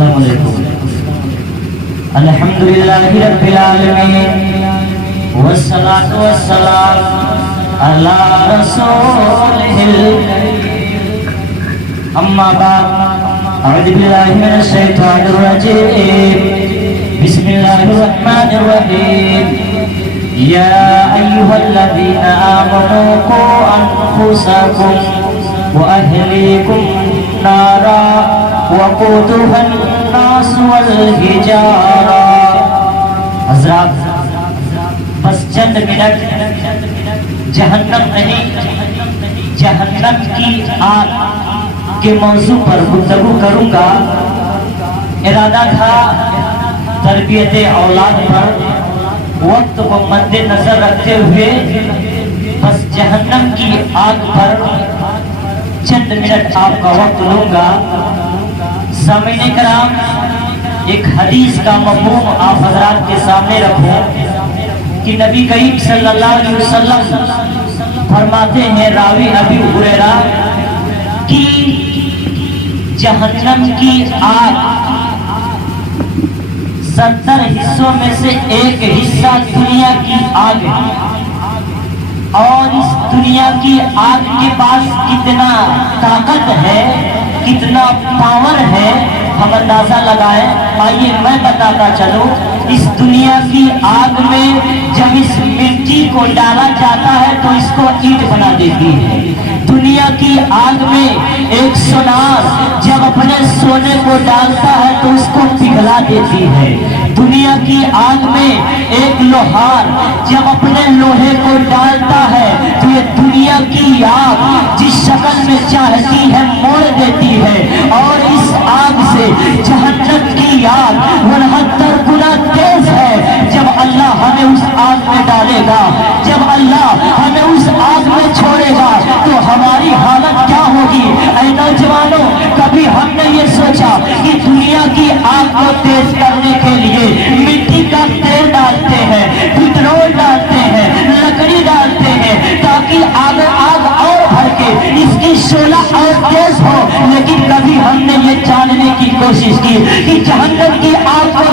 السلام علیکم. الحمدللہ رب العالمین والصلاة والسلام علی رسولہ الکریم. اما بعد اعوذ باللہ من الشیطان الرجیم. بسم اللہ الرحمن الرحیم. یا ایہا الذین آمنوا قوا انفسکم واہلیکم نارا وقودها الناس والحجارہ. حضرات بس چند منٹ جہنم نہیں جہنم کی آگ کے موضوع پر گفتگو کروں گا. ارادہ تھا تربیت اولاد پر وقت کو مد نظر رکھتے ہوئے بس جہنم کی آگ پر چند منٹ آپ کا وقت لوں گا. سامعین کرام، ایک حدیث کا مفہوم آپ حضرات کے سامنے رکھوں کہ نبی کریم صلی اللہ علیہ وسلم فرماتے ہیں، راوی ابی ہریرہ، کہ جہنم کی آگ 70 حصوں میں سے ایک حصہ دنیا کی آگ ہے، اور اس دنیا کی آگ کے پاس کتنا طاقت ہے، کتنا پاور ہے، ہم اندازہ لگائیں. آئیے میں بتاتا چلوں. اس دنیا کی آگ میں جب اس مٹی کو ڈالا جاتا ہے تو اس کو اینٹ بنا دیتی ہے. دنیا کی آگ میں ایک سونار جب اپنے سونے کو ڈالتا ہے تو اس کو پگھلا دیتی ہے. دنیا کی آگ میں ایک لوہار جب اپنے لوہے کو ڈالتا ہے تو یہ دنیا کی آگ جس شکل میں چاہتی ہے موڑ دیتی ہے. اور اس آگ سے جہنم کی آگ 69 گنا تیز ہے. جب اللہ ہمیں اس آگ میں ڈالے گا، جب اللہ ہمیں اس آگ میں چھوڑے گا تو ہماری حالت کیا ہوگی؟ اے نوجوانوں، کبھی ہم نے یہ سوچا کہ دنیا کی آگ کو تیز کرنے کے لیے مٹی کا تیل ڈالتے ہیں، پٹرول ڈالتے ہیں، لکڑی ڈالتے ہیں تاکہ آگ اور بھر کے اس کی شعلہ اور تیز ہو. لیکن کبھی ہم نے یہ جاننے کی کوشش کی کہ جہنم کی آگ کو